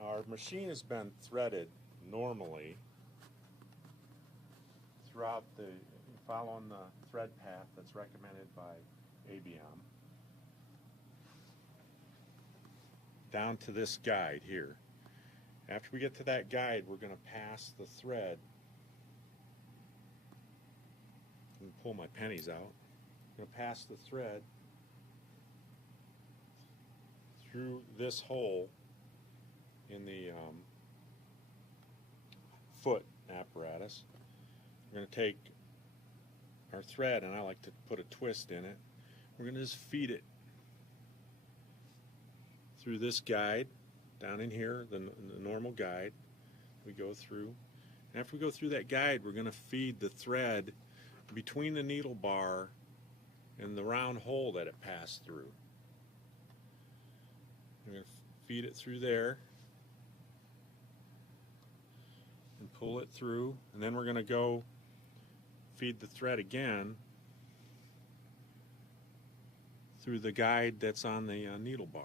Now our machine has been threaded normally throughout following the thread path that's recommended by ABM down to this guide here. After we get to that guide, we're going to pass the thread. I'm going to pull my pennies out. I'm going to pass the thread through this hole in the foot apparatus. We're going to take our thread, and I like to put a twist in it. We're going to just feed it through this guide down in here, the normal guide. We go through. After we go through that guide, we're going to feed the thread between the needle bar and the round hole that it passed through. We're going to feed it through there and pull it through, and then we're going to go feed the thread again through the guide that's on the needle bar.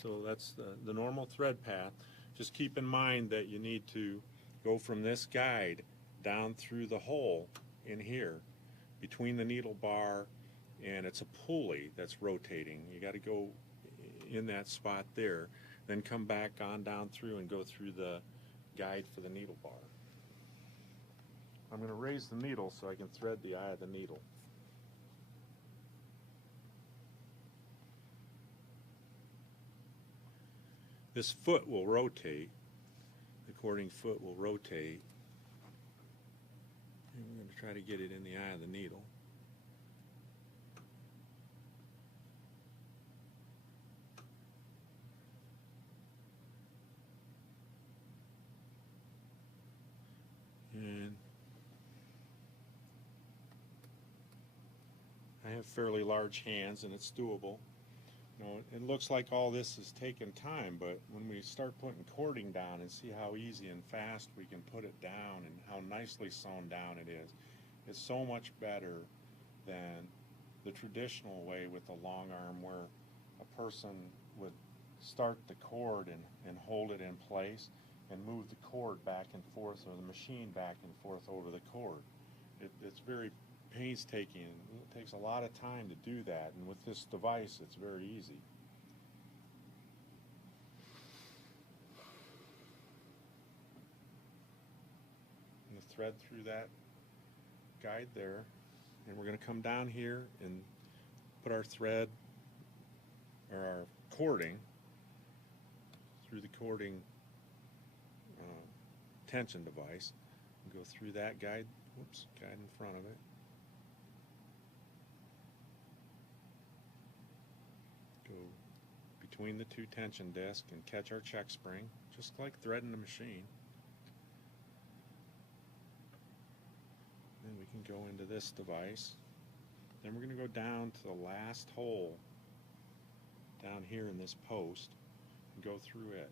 So that's the normal thread path. Just keep in mind that you need to go from this guide down through the hole in here between the needle bar, and it's a pulley that's rotating. You got to go in that spot there, then come back on down through and go through the guide for the needle bar. I'm going to raise the needle so I can thread the eye of the needle. This foot will rotate, the cording foot will rotate, and we're going to try to get it in the eye of the needle. And I have fairly large hands, and it's doable. You know, it looks like all this is taking time, but when we start putting cording down and see how easy and fast we can put it down and how nicely sewn down it is, it's so much better than the traditional way with the long arm, where a person would start the cord and hold it in place and move the cord back and forth, or the machine back and forth over the cord. It's very painstaking. It takes a lot of time to do that, and with this device it's very easy. I'm going to thread through that guide there, and we're going to come down here and put our thread, or our cording, through the cording tension device, and go through that guide, guide in front of it. Go between the two tension discs and catch our check spring, just like threading the machine. Then we can go into this device. Then we're going to go down to the last hole down here in this post and go through it.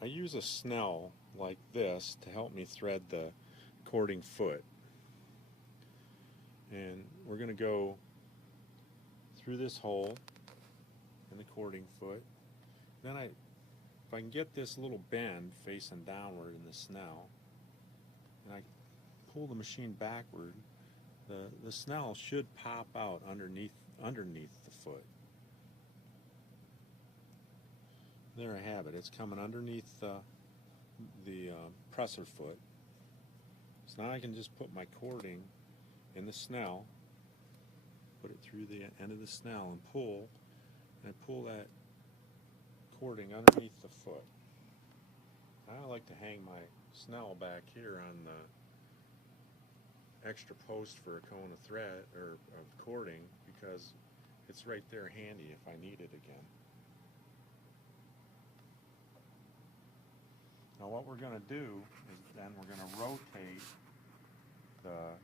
I use a snell like this to help me thread the cording foot. And we're going to go through this hole in the cording foot. Then if I can get this little bend facing downward in the snell, and I pull the machine backward, the snell should pop out underneath the foot. There I have it. It's coming underneath the presser foot. So now I can just put my cording in the snell, put it through the end of the snell and pull, and I pull that cording underneath the foot. I like to hang my snell back here on the extra post for a cone of thread or of cording, because it's right there handy if I need it again. Now what we're going to do is then we're going to rotate the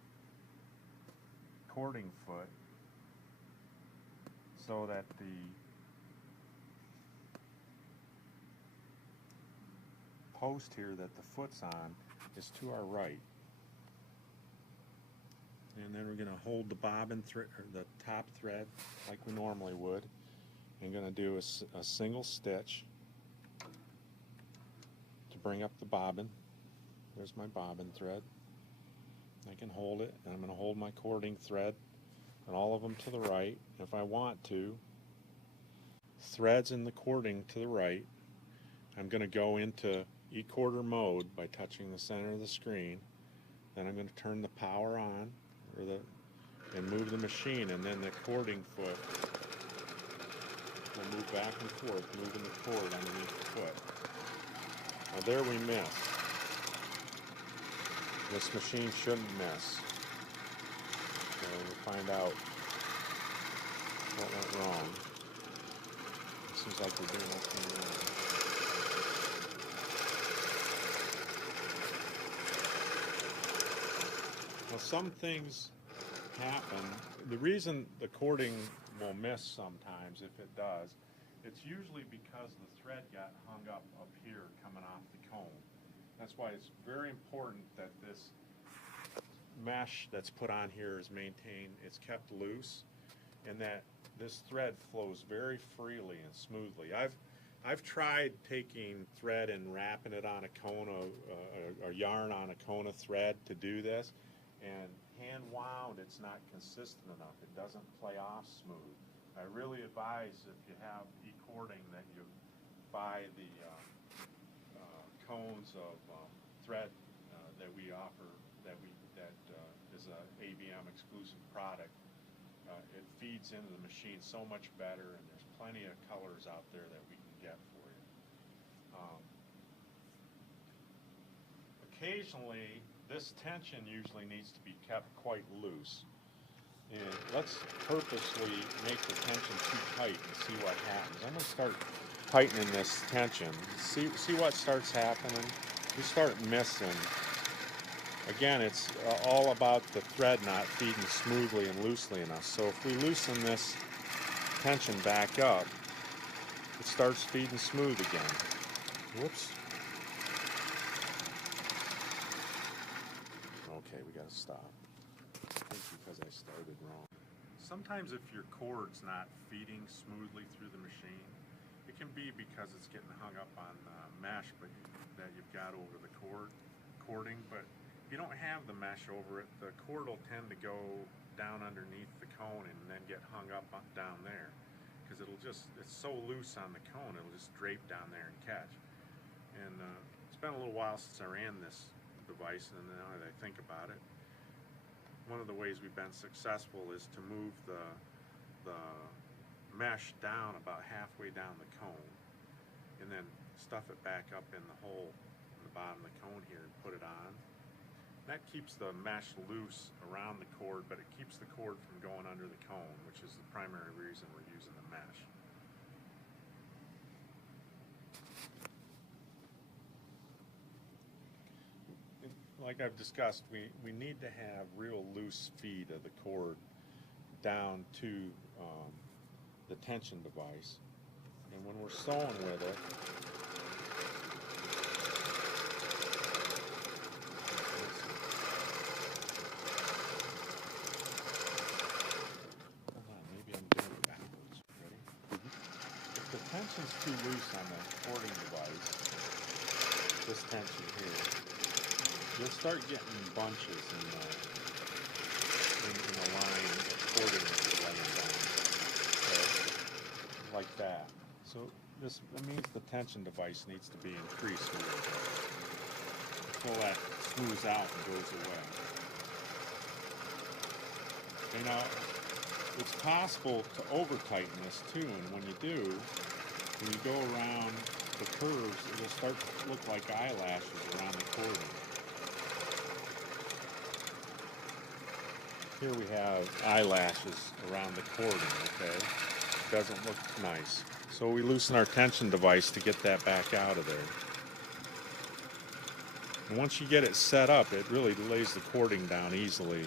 cording foot so that the post here that the foot's on is to our right. And then we're going to hold the bobbin thread, or the top thread, like we normally would. I'm going to do a single stitch to bring up the bobbin. There's my bobbin thread. I can hold it, and I'm going to hold my cording thread and all of them to the right. If I want to, threads in the cording to the right, I'm going to go into E-quarter mode by touching the center of the screen. Then I'm going to turn the power on, and move the machine, and then the cording foot will move back and forth, moving the cord underneath the foot. Now there we miss. This machine shouldn't miss. So we'll find out what went wrong. It seems like we're doing okay wrong. Now some things happen. The reason the cording will miss sometimes, if it does, it's usually because the thread got hung up here coming off the cone. That's why it's very important that this mesh that's put on here is maintained, it's kept loose, and that this thread flows very freely and smoothly. I've tried taking thread and wrapping it on a cone or yarn on a cone of thread to do this, and hand wound, it's not consistent enough. It doesn't play off smooth. I really advise, if you have E-cording, that you buy the cones of thread that we offer, that is a ABM exclusive product. It feeds into the machine so much better, and there's plenty of colors out there that we can get for you. Occasionally, this tension usually needs to be kept quite loose. And let's purposely make the tension too tight and see what happens. I'm going to start tightening this tension. See what starts happening? We start missing. Again, it's all about the thread not feeding smoothly and loosely enough. So if we loosen this tension back up, it starts feeding smooth again. Whoops. Okay, we got to stop. I think because I started wrong. Sometimes if your cord's not feeding smoothly through the machine, it can be because it's getting hung up on the mesh that you've got over the cording. But if you don't have the mesh over it, the cord will tend to go down underneath the cone and then get hung up down there, because it's so loose on the cone, it'll just drape down there and catch. And it's been a little while since I ran this device, and now that I think about it, one of the ways we've been successful is to move the mesh down about halfway down the cone, and then stuff it back up in the hole in the bottom of the cone here and put it on. That keeps the mesh loose around the cord, but it keeps the cord from going under the cone, which is the primary reason we're using the mesh. Like I've discussed, we need to have real loose feed of the cord down to the tension device. And when we're sewing with it, hold on, maybe I'm doing it backwards. Ready? If the tension's too loose on the cording device, this tension here, you'll start getting bunches in the line of cording that you're laying down. Okay? Like that. So that means the tension device needs to be increased a little bit until that smooths out and goes away. Okay, now, it's possible to over-tighten this too, and when you do, when you go around the curves, it'll start to look like eyelashes around the cording. Here we have eyelashes around the cording, okay? Doesn't look nice. So we loosen our tension device to get that back out of there. And once you get it set up, it really lays the cording down easily.